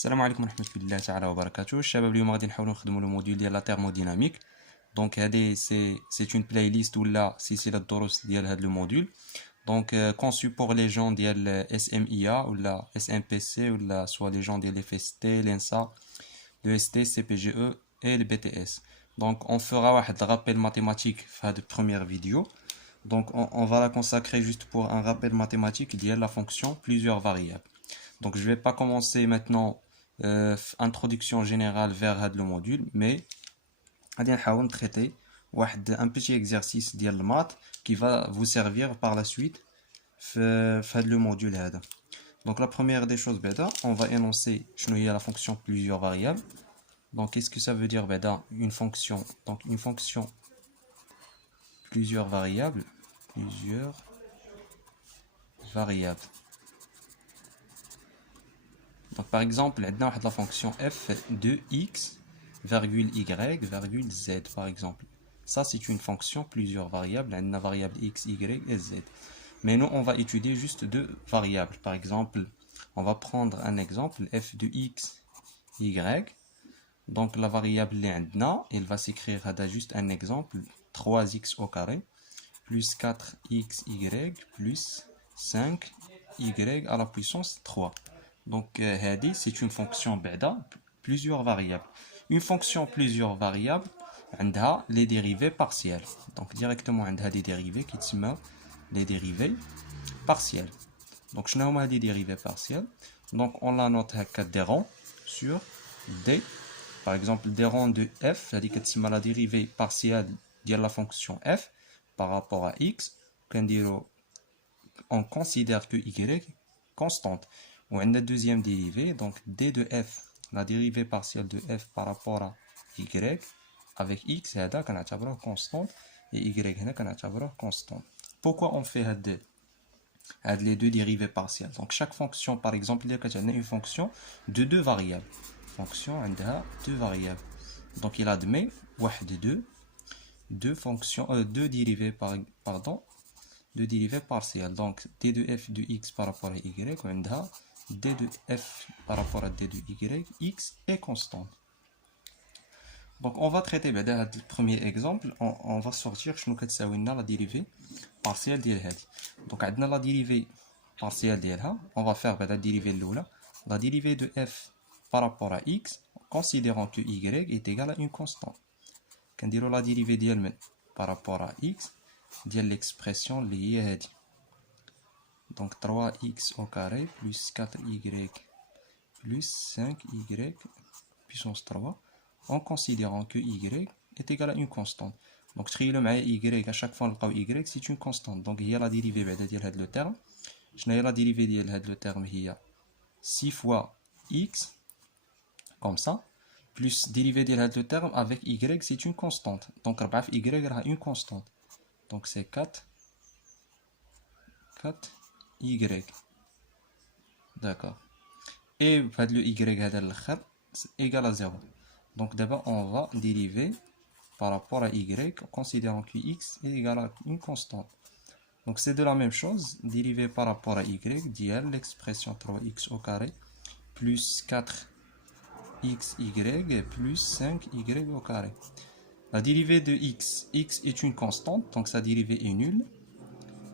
السلام عليكم ورحمة الله تعالى وبركاته. الشباب اليوم غادي نحاولوا نخدموا لو موديول ديال لا تhermodynamique. دونك هذه سي اون بلاي ليست ولا سلسلة الدروس ديال هذا لو موديول. دونك كونسو بور لي جون ديال اس ام اي ا ولا اس ام بي سي ولا سوا لي جون ديال اف اس تي لانسا لو اس تي سي بي جي او اي لي بي تي اس. دونك اون فera واحد رابيل ماتيماتيك في هذه بروميير فيديو. Donc on va la consacrer juste pour un rappel mathématique lié à la fonction plusieurs variables. Donc je ne vais pas commencer maintenant introduction générale vers le module, mais on va traiter un petit exercice de maths qui va vous servir par la suite dans le module. Donc la première des choses, on va énoncer la fonction plusieurs variables. Donc qu'est-ce que ça veut dire une fonction? Donc une fonction plusieurs variables. Donc par exemple, on a la fonction f de x, virgule y, virgule z par exemple. Ça c'est une fonction plusieurs variables, on a la variable x, y et z. Mais nous on va étudier juste deux variables. Par exemple, on va prendre un exemple, f de x, y. Donc la variable elle va s'écrire juste un exemple, 3x au carré plus 4xy plus 5y à la puissance 3. Donc c'est une fonction plusieurs variables. Une fonction plusieurs variables a les dérivés partiels. Donc directement on a des dérivés qui sont les dérivés partiels. Donc je n'ai des dérivés partiels. Donc on la note à des rangs sur d. Par exemple des rangs de f, c'est-à-dire la dérivée partielle de la fonction f par rapport à x, on considère que y est constante. On a la deuxième dérivée, donc d de f, la dérivée partielle de f par rapport à y, avec x, c'est constante, et y est constante. Pourquoi on fait les deux dérivées partielles? Donc chaque fonction, par exemple, il y a une fonction de deux variables. Fonction a deux variables. Donc il admet deux fonctions, deux dérivées deux dérivées partielles. Donc d de f de x par rapport à y, on a d de f par rapport à d de y, x est constante. Donc on va traiter le premier exemple, on va sortir la dérivée partielle de l'hadi. Donc on a la dérivée partielle d'elle, on va faire la dérivée de la dérivée de f par rapport à x, considérant que y est égal à une constante. Quand on la dérivée d'elle par rapport à x, de l'expression liée. Donc 3x au carré plus 4y plus 5y puissance 3 en considérant que y est égal à une constante. Donc y à chaque fois y c'est une constante. Donc il y a la dérivée de le terme. Je n'ai la dérivée de le terme il y a 6 fois x comme ça. Plus dérivée de le terme avec y c'est une constante. Donc y a une constante. Donc c'est 4y. D'accord. Et le y c'est égal à 0. Donc d'abord on va dériver par rapport à y considérant que x est égal à une constante. Donc c'est de la même chose. Dériver par rapport à y dit l'expression 3x au carré plus 4xy plus 5y au carré. La dérivée de x est une constante, donc sa dérivée est nulle.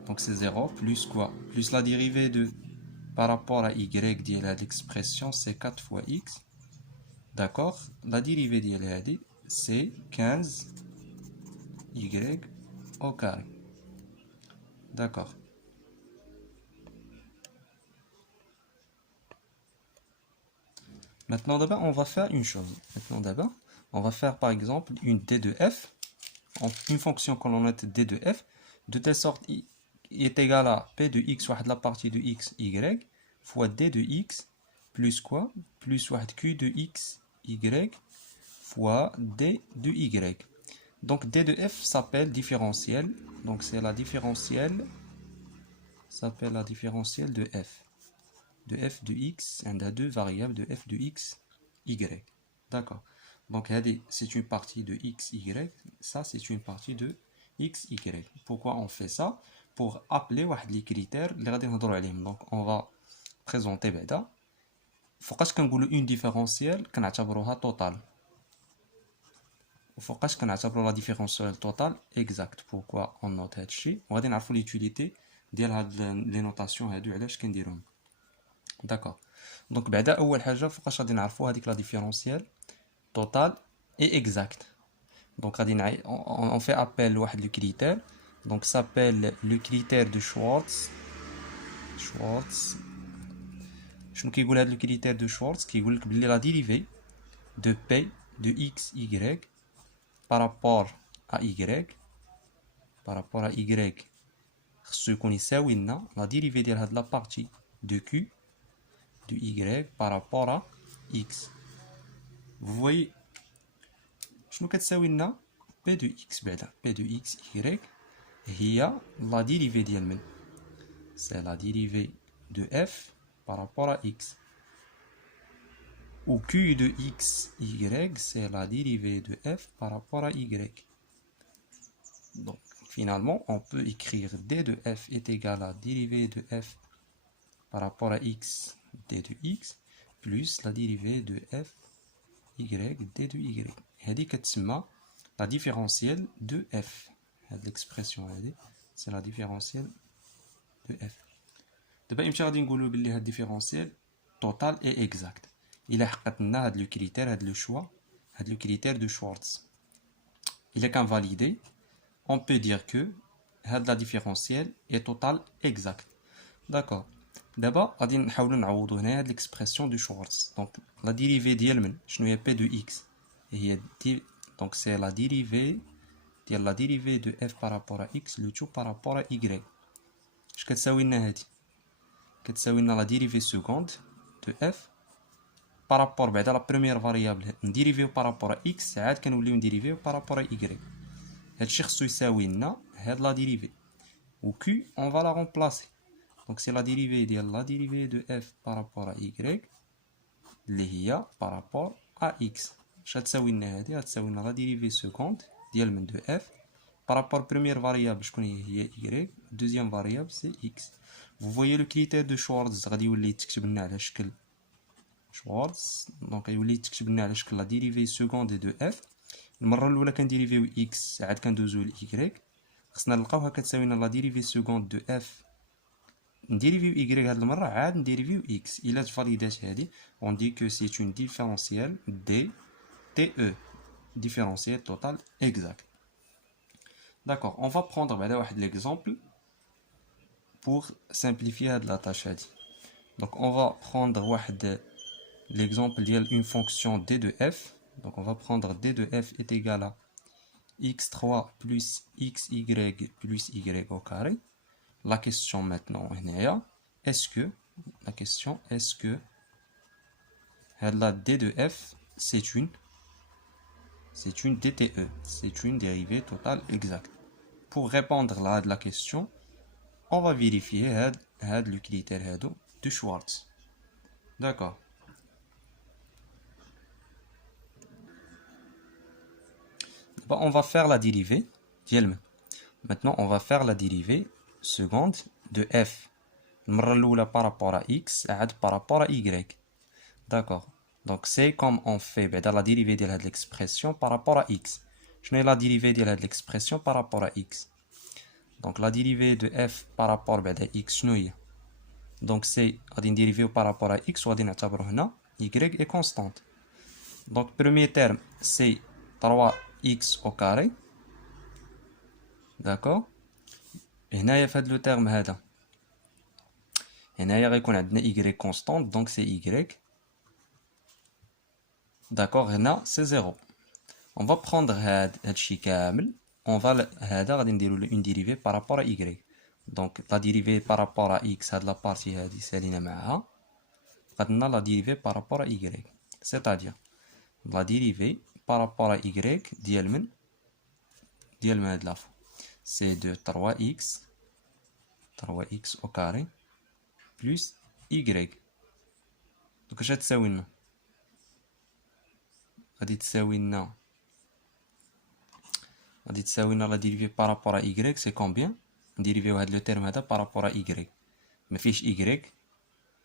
Donc c'est 0, plus quoi? Plus la dérivée de par rapport à y dit l'expression c'est 4 fois x. D'accord? La dérivée dit c'est 15y au carré. D'accord. Maintenant d'abord on va faire une chose. On va faire par exemple une d de f, une fonction que l'on note d de f, de telle sorte est égal à p de x, la partie de x, y, fois d de x, plus quoi? Plus q de x, y, fois d de y. Donc d de f s'appelle différentiel, donc c'est la différentielle, s'appelle la différentielle de f. De f de x, on a deux variables de f de x, y. D'accord. Donc c'est une partie de x, y. Ça c'est une partie de x, y. Pourquoi on fait ça? Pour appeler les critères. Donc on va présenter فوقاش كنقولوا اون ديفيرونسيال كنعتبروها توتال، وفوقاش كنعتبروا لا ديفيرونسيال توتال اكزاكت. بوركوا اون نوت هادشي، وغادي نعرفوا ليوتيليتي ديال هاد لي نوتاسيون هادو علاش كنديروهم. داكوغ. دونك بعدا اول حاجه فوقاش غادي نعرفوا هذيك لا ديفيرونسيال توتال اي اكزاكت. دونك غادي on fait appel لواحد لو كريتير، دونك s'appelle le critère de Schwartz. شنو كيقول هاد لو كريتير دو شوارتز؟ كيقول لك بلي لا ديريفي دو بي دو اكس y par rapport à y خصو يكون يساوي لنا لا ديريفي ديال هاد لا بارتي دو كيو دو y par rapport à x. vous voyez شنو كتساوي لنا بي دو اكس؟ بعدا بي دو اكس y هي لا ديريفي ديال من سي لا ديريفي دو اف par rapport à x. Ou Q de x, y, c'est la dérivée de f par rapport à y. Donc, finalement, on peut écrire d de f est égal à dérivée de f par rapport à x, d de x, plus la dérivée de f, y, d de y. هذه كتسمى la différentielle de f. L'expression هذه c'est la différentielle de f. دابا امتى غادي نقولوا بلي هاد الديفيرونسيال توتال اي اكزاكت؟ إلا حققت لنا هاد لو كريتير، هاد لو شوا، هاد لو كريتير دو شوارتز. إلا كان فاليدي on peut dire que هاد لا ديفيرونسيال اي توتال اكزاكت. داكوغ. دابا غادي نحاولوا نعوضوا هنا هاد ليكسبرسيون دو شوارتز. دونك لا ديريفي ديال من شنو هي بي دو اكس؟ هي دونك سي لا ديريفي ديال لا ديريفي دو اف بارابور ا اكس لو تو بارابور ا ايغريك. اش كتساوي لنا هادي؟ كتساوي لنا لا ديريفي سكوند دو اف بارابور بعدا لا بروميير فاريابل نديريفيو بارابور ا اكس، عاد كنوليو نديريفيو بارابور ا ايغريك. هادشي خصو يساوي لنا هاد لا ديريفي و كيو اون فا لا رومبلاسي. دونك سي لا ديريفي ديال لا ديريفي دو اف بارابور ا ايغريك اللي هي بارابور ا اكس. اش غتساوي لنا هادي؟ غتساوي لنا لا ديريفي سكوند ديال من دو اف بارابور بروميير فاريابل شكون هي ايغريك، دوزيام فاريابل سي اكس. Vous voyez le critère de Schwartz غادي يولي يتكتب لنا على شكل شوارتز. دونك يولي يتكتب لنا على شكل لا ديريفي سكوند دو اف. المره الاولى كنديريفيو اكس عاد كندوزو لايغريك، خصنا نلقاوها كتساوي لنا لا ديريفي سكوند دو اف نديريفيو ايغريك هاد المره عاد نديريفيو اكس. الا تفاليدات هادي اون دي كو سي اون ديفيرونسيال دي تي او ديفيرونسيال توتال اكزاكت. داكوغ. اون فا بروندر بعدا واحد ليكزامبل pour simplifier la tâche. Donc on va prendre l'exemple d'une fonction d de f. Donc on va prendre d de f est égal à x3 plus xy plus y au carré. La question maintenant est-ce que la d de f c'est une DTE, c'est une dérivée totale exacte. Pour répondre là à la question, on va vérifier le critère de Schwartz. D'accord. On va faire la dérivée. Maintenant, on va faire la dérivée seconde de f. Par rapport à x, par rapport à y. D'accord. Donc, c'est comme on fait la dérivée de l'expression par rapport à x. Je n'ai la dérivée de l'expression par rapport à x. Donc la dérivée de f par rapport à x شنو هي؟ Donc c'est غادي نديريفيو par rapport à x وغادي نعتبرو هنا y est constante. Donc premier terme c'est 3x au carré. D'accord. هنايا في هاد لو terme هذا هنايا غيكون عندنا y constante donc c'est y. D'accord. هنا c'est 0. On va prendre هادشي كامل. On va غادي نديرو une dérivée par rapport à y. Donc la dérivée par rapport à x هاد لا بارتي هادي سالينا معاها غادنا la dérivée par rapport à y. C'est-à-dire la dérivée par rapport à y ديال من هاد لافو c'est de 3x au carré plus y. Donc اش غتساوي لنا؟ غادي تساوي لنا la dérivée par rapport à y c'est combien? نديريفيو هاد لو تيرم هذا par rapport à y ما فيهش y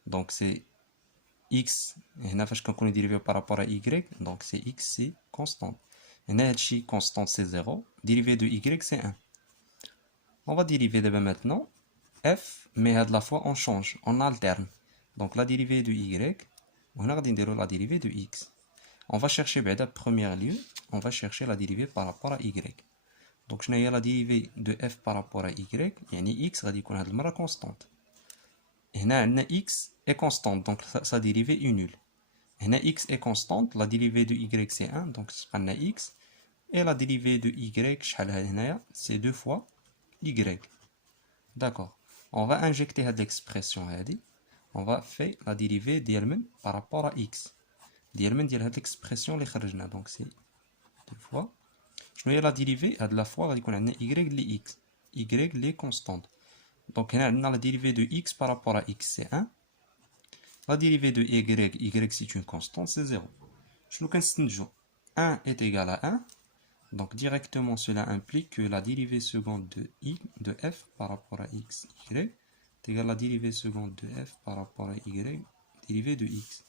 donc c'est x, هنا فاش كنكونو dérivé par rapport à y, donc c'est x, c'est constante. هنا هادشي constante, c'est 0. Dérivé de y, c'est 1. On va dériver d'abord maintenant f, mais à la fois on change, on alterne. Donc la dérivée de y, on a la dérivée de x. On va chercher, en premier lieu, on va chercher la dérivée par rapport à y. Donc je n'ai la dérivée de f par rapport à y, yani x غادي يكون هاد المرة constante. هنا عندنا x est constante, donc sa dérivée est nulle. هنا x est constante, la dérivée de y c'est 1, donc c'est عندنا x. Et la dérivée de y, c'est 2 fois y. D'accord. On va injecter l'expression. On va faire la dérivée d'Yelmen par rapport à x. D'Yelmen, il y a l'expression. Donc c'est 2 fois. Je vais la dérivée à de la fois y les x. Y les constantes. Donc on a la dérivée de x par rapport à x, c'est 1. La dérivée de y c'est une constante, c'est 0. Je nous 1 est égal à 1. Donc directement cela implique que la dérivée seconde de f par rapport à x, y est égale à la dérivée seconde de f par rapport à y, dérivée de x.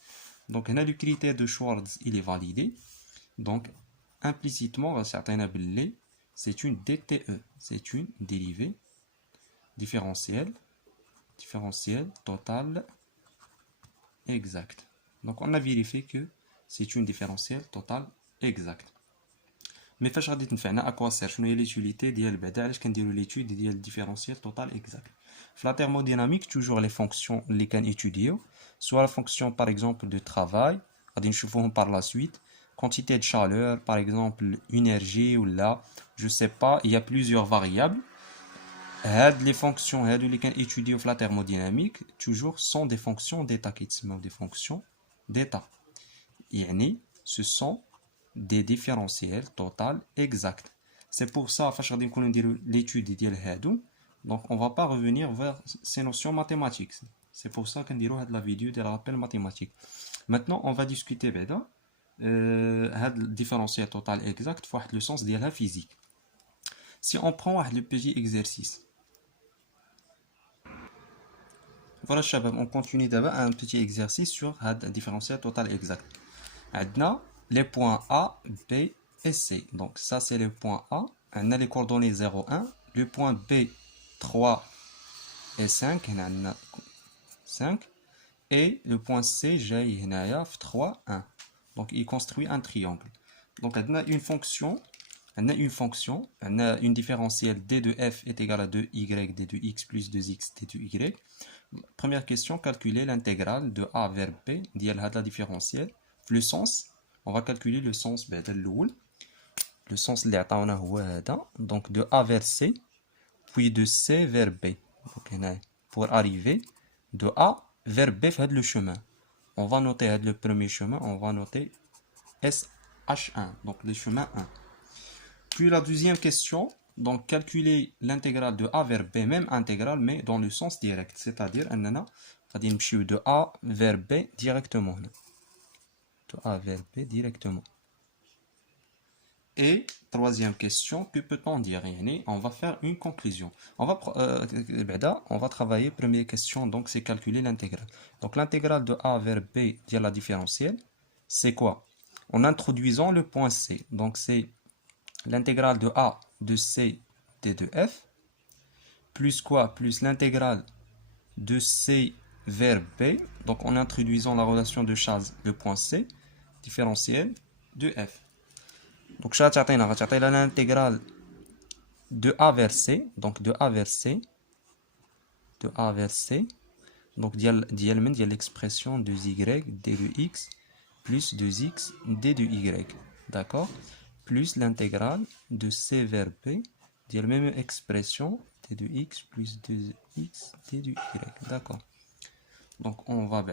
Donc on a le critère de Schwartz, il est validé. Donc implicitement, c'est une DTE, c'est une dérivée différentielle totale exacte. Donc on a vérifié que c'est une différentielle totale exacte. Mais فاش غادي تنفعنا à quoi sert شنو هي l'utilité ديال بعدا علاش كنديرو l'étude ديال الديفيرونسيال توتال exact. في la thermodynamique toujours les fonctions اللي كنétudيو soit la fonction par exemple de travail غادي نشوفوهم par la suite, quantité de chaleur par exemple, énergie ou là je sais pas, il y a plusieurs variables. هاد les fonctions هادو اللي كنétudيو في la thermodynamique toujours sont des fonctions d'état كيتسموا des fonctions d'état. يعني ce sont des différentiels total exacts. C'est pour ça que l'étude de donc on va pas revenir vers ces notions mathématiques. C'est pour ça qu'on dira la vidéo de rappel mathématique. Maintenant on va discuter le différentiel total exact pour le sens de la physique. Si on prend le petit exercice, voilà on continue d'abord un petit exercice sur le différentiel total exact. Maintenant les points A, B et C. Donc ça c'est le point A. On a les coordonnées 0, 1. Le point B, 3 et 5. On a 5. Et le point C, j'ai 3, 1. Donc il construit un triangle. Donc on a une fonction. On a une différentielle d de f est égale à 2y d de x plus 2x d de y. Première question, calculer l'intégrale de A vers B d'il la différentielle. Le sens. On va calculer le sens le sens donc de A vers C puis de C vers B. Donc, pour arriver de A vers B faire le chemin, on va noter le premier chemin, on va noter SH1, donc le chemin 1. Puis la deuxième question, donc calculer l'intégrale de A vers B, même intégrale mais dans le sens direct, c'est-à-dire de A vers B directement. A vers B directement. Et troisième question, que peut-on dire? On va faire une conclusion. On va travailler première question, donc c'est calculer l'intégrale. Donc l'intégrale de A vers B via la différentielle, c'est quoi? En introduisant le point C, donc c'est l'intégrale de A de C d de f, plus quoi? Plus l'intégrale de C vers B, donc en introduisant la relation de Chasles, le point C, différentiel de f. Donc l'intégrale de A vers C, donc de A vers C, donc il y a l'expression de y d de x plus 2x d de y, d'accord, plus l'intégrale de C vers B, il y a la même expression d de x plus 2x d de y, d'accord. Donc on va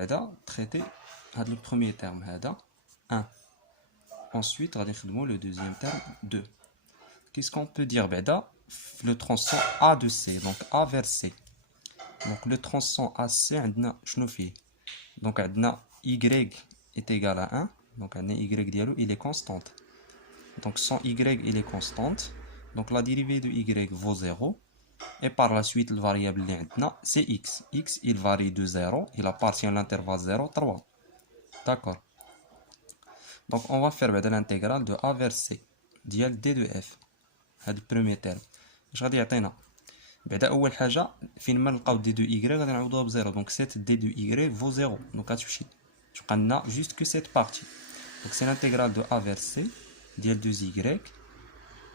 traiter le premier terme 1. Ensuite, on va le deuxième terme 2. Qu'est-ce qu'on peut dire? Le tronçon A de C, donc A vers C. Donc le tronçon AC, donc Y est égal à 1. Donc Y il est constante. Donc son Y il est constante. Donc la dérivée de Y vaut 0. Et par la suite, le variable c'est x. X il varie de 0. Il appartient à l'intervalle 0, 3. D'accord. Donc on va faire l'intégrale de a vers c ديال d de f. هذا البروميير تيرم اش غادي يعطينا؟ بعدا اول حاجه فين ما نلقاو دي دو y غادي نعوضوها بزيرو، دونك سيت دي دو y فو زيرو، دونك غتمشي تبقى لنا جوست كو سيت بارتي. دونك سي l'intégrale de a vers c ديال 2y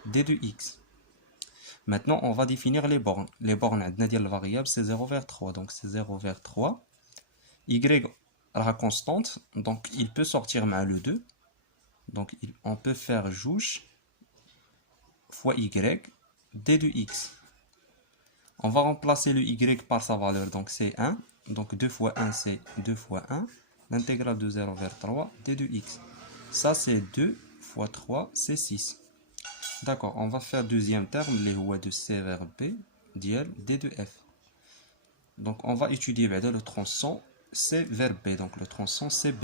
d de x. Maintenant on va définir les bornes. Les bornes عندنا ديال الفاريابل c'est 0 vers 3، donc c'est 0 vers 3. y راها constante, donc il peut sortir مع le 2. Donc on peut faire jouche fois y d de x. On va remplacer le y par sa valeur, donc c'est 1. Donc 2 fois 1 c'est 2 fois 1. L'intégrale de 0 vers 3 d de x. Ça c'est 2 fois 3 c'est 6. D'accord, on va faire deuxième terme, les rois de c vers b, dial d de f. Donc on va étudier le tronçon c vers b, donc le tronçon cb.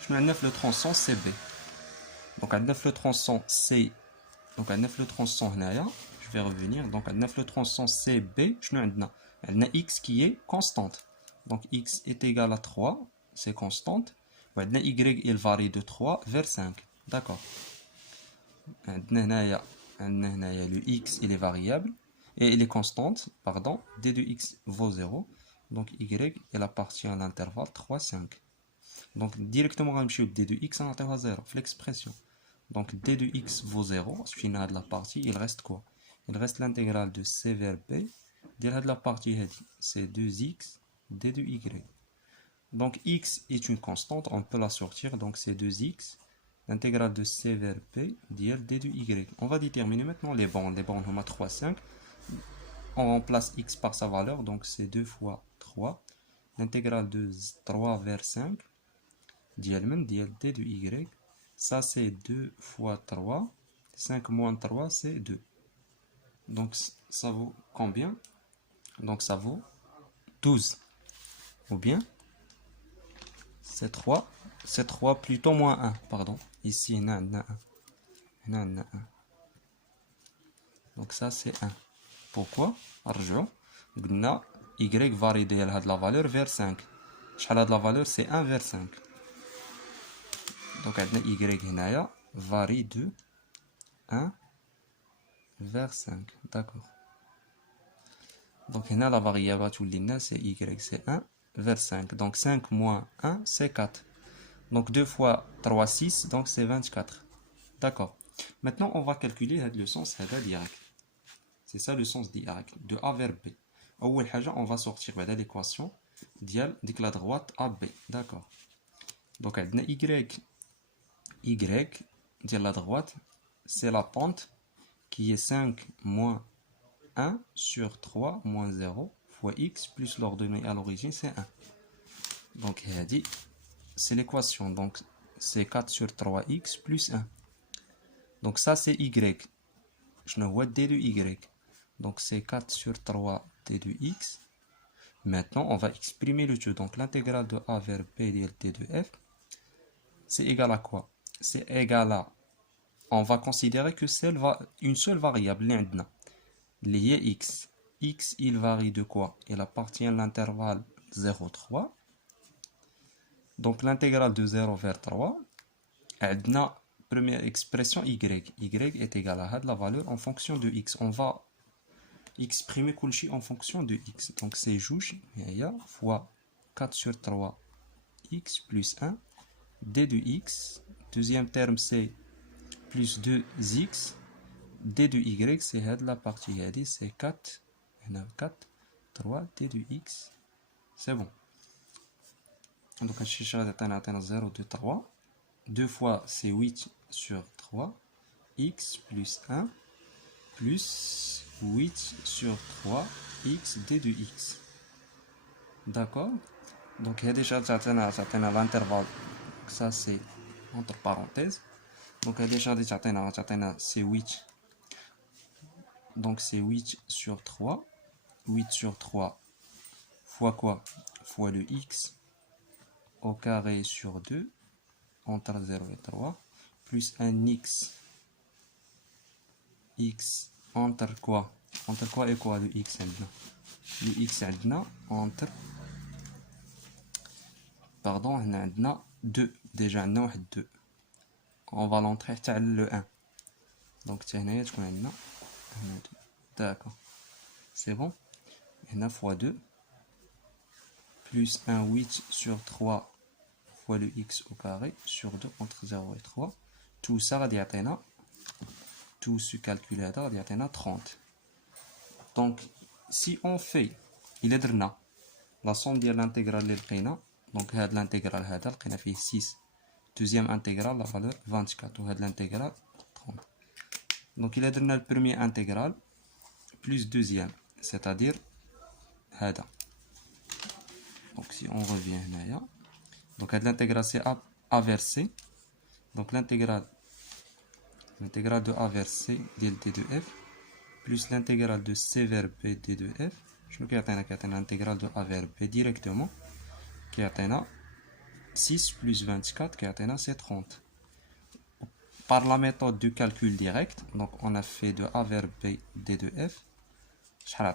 Je mets le tronçon cb. Donc on a le tronçon c. Donc on a le tronçon هنايا. Je vais revenir. Donc on a le tronçon cb. Je mets x qui est constante. Donc x est égal à 3, c'est constante. On a y, il varie de 3 vers 5. D'accord. Le x il est variable et il est constante, pardon, d de x vaut 0, donc y il appartient à l'intervalle 3 5. Donc directement on va d de x en intervalle 0 l'expression. Donc d de x vaut 0, final de la partie, il reste quoi? Il reste l'intégrale de c vers b, de la partie c'est 2x d de y. Donc x est une constante, on peut la sortir, donc c'est 2x. L'intégrale de c vers p d de y. On va déterminer maintenant les bornes. Les bornes, on a 3, 5. On remplace x par sa valeur, donc c'est 2 fois 3. L'intégrale de 3 vers 5 d de y. Ça c'est 2 fois 3. 5 moins 3 c'est 2. Donc ça vaut combien? Donc ça vaut 12. Ou bien c'est 3. C'est 3 plutôt moins 1, pardon. Ici, on a 1. Donc ça, c'est 1. Pourquoi? Arjou. Y varie de la valeur vers 5. La valeur, c'est 1 vers 5. Donc, on a Y varie de 1 vers 5. D'accord. Donc, on a la variable, c'est Y, c'est 1 vers 5. Donc, 5 moins 1, c'est 4. Donc 2 fois 3, 6, donc c'est 24. D'accord. Maintenant, on va calculer le sens direct. C'est ça le sens direct, de A vers B. On va sortir l'équation de la droite AB. D'accord. Donc, Y de la droite, c'est la pente qui est 5 moins 1 sur 3 moins 0 fois x plus l'ordonnée à l'origine, c'est 1. Donc, c'est l'équation, donc c'est 4 sur 3x plus 1. Donc ça c'est y. Je ne vois d de y. Donc c'est 4 sur 3 d de x. Maintenant on va exprimer le tout. Donc l'intégrale de a vers b d de f, c'est égal à quoi? C'est égal à, on va considérer que c'est une seule variable, liée x. X il varie de quoi? Il appartient à l'intervalle 0, 3. Donc l'intégrale de 0 vers 3, la première expression y. Y est égal à la valeur en fonction de x. On va exprimer Cauchy en fonction de x. Donc c'est juge fois 4 sur 3 x plus 1 d de x. Deuxième terme c'est plus 2x d de y, c'est la partie c'est 4, 3 d de x. C'est bon. Donc, on a 0, 2, 3. 2 fois, c'est 8 sur 3. X plus 1 plus 8 sur 3. X d de x. D'accord? Donc, il y a déjà l'intervalle. Ça, c'est entre parenthèses. Donc, il y a déjà c'est 8. Donc, c'est 8 sur 3. 8 sur 3 fois quoi? Fois le x au carré sur 2 entre 0 et 3 plus un x entre quoi et quoi le x عندنا le x عندنا entre pardon, on a 2. Déjà, on a 2. On va l'entrer à le 1. Donc, on a 2. D'accord. C'est bon. Et 9 fois 2. Plus 1, 8 sur 3 fois le x au carré sur 2 entre 0 et 3. Tout ça, tout ce calculateur, il y a 30. Donc, si on fait, il est la somme de l'intégrale de l'qina, donc l'intégrale l'qina fait 6. Deuxième intégrale, la valeur 24. Ou l'intégrale 30. Donc, il est le premier intégral plus deuxième, c'est-à-dire hada. Donc, si on revient là, donc l'intégrale c'est a vers c. Donc, l'intégrale de a vers c d de f plus l'intégrale de c vers b d de f. Je vais vous l'intégrale de a vers b directement qui est 6 plus 24 qui est c'est 30. Par la méthode du calcul direct, donc on a fait de a vers b d de f, je vais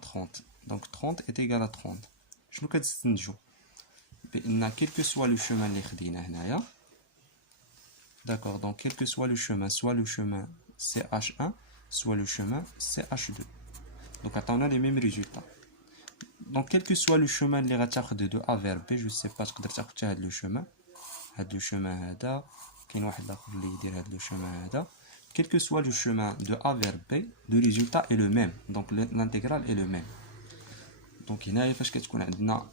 30. Donc 30 est égal à 30. Je vais vous dire quel que soit le chemin que d'accord, donc quel que soit le chemin, soit le chemin CH1, soit le chemin CH2. Donc on a les mêmes résultats. Donc quel que soit le chemin de A vers B, je ne sais pas ce que c'est le chemin. Le chemin هذا كاين واحد اخر اللي يدير هذا le chemin هذا. Quel que soit le chemin de A vers B, le résultat est le même. Donc l'intégrale est le même. Donc هنا فاش كتكون عندنا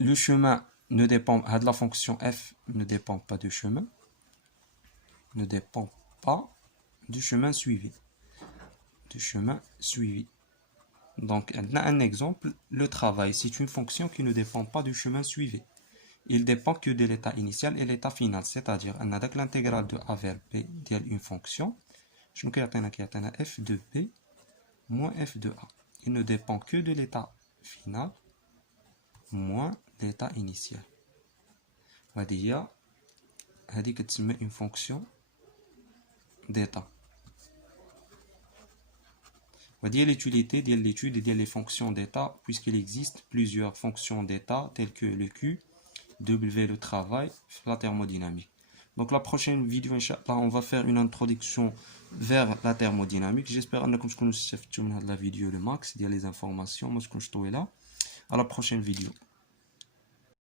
le chemin ne dépend de la fonction f ne dépend pas du chemin, ne dépend pas du chemin suivi. Donc, un exemple, le travail, c'est une fonction qui ne dépend pas du chemin suivi. Il dépend que de l'état initial et l'état final, c'est-à-dire, on a l'intégrale de a vers b d'une fonction, je nous f de b moins f de a. Il ne dépend que de l'état final moins l'état initial. هذه كتسمى une fonction d'état. Voici l'utilité de l'étude des fonctions d'état, puisqu'il existe plusieurs fonctions d'état telles que le Q, W, le travail, la thermodynamique. Donc la prochaine vidéo, Inch'Allah, on va faire une introduction vers la thermodynamique. J'espère que vous avez la vidéo le max, il y a les informations. Moi, je suis là. À la prochaine vidéo.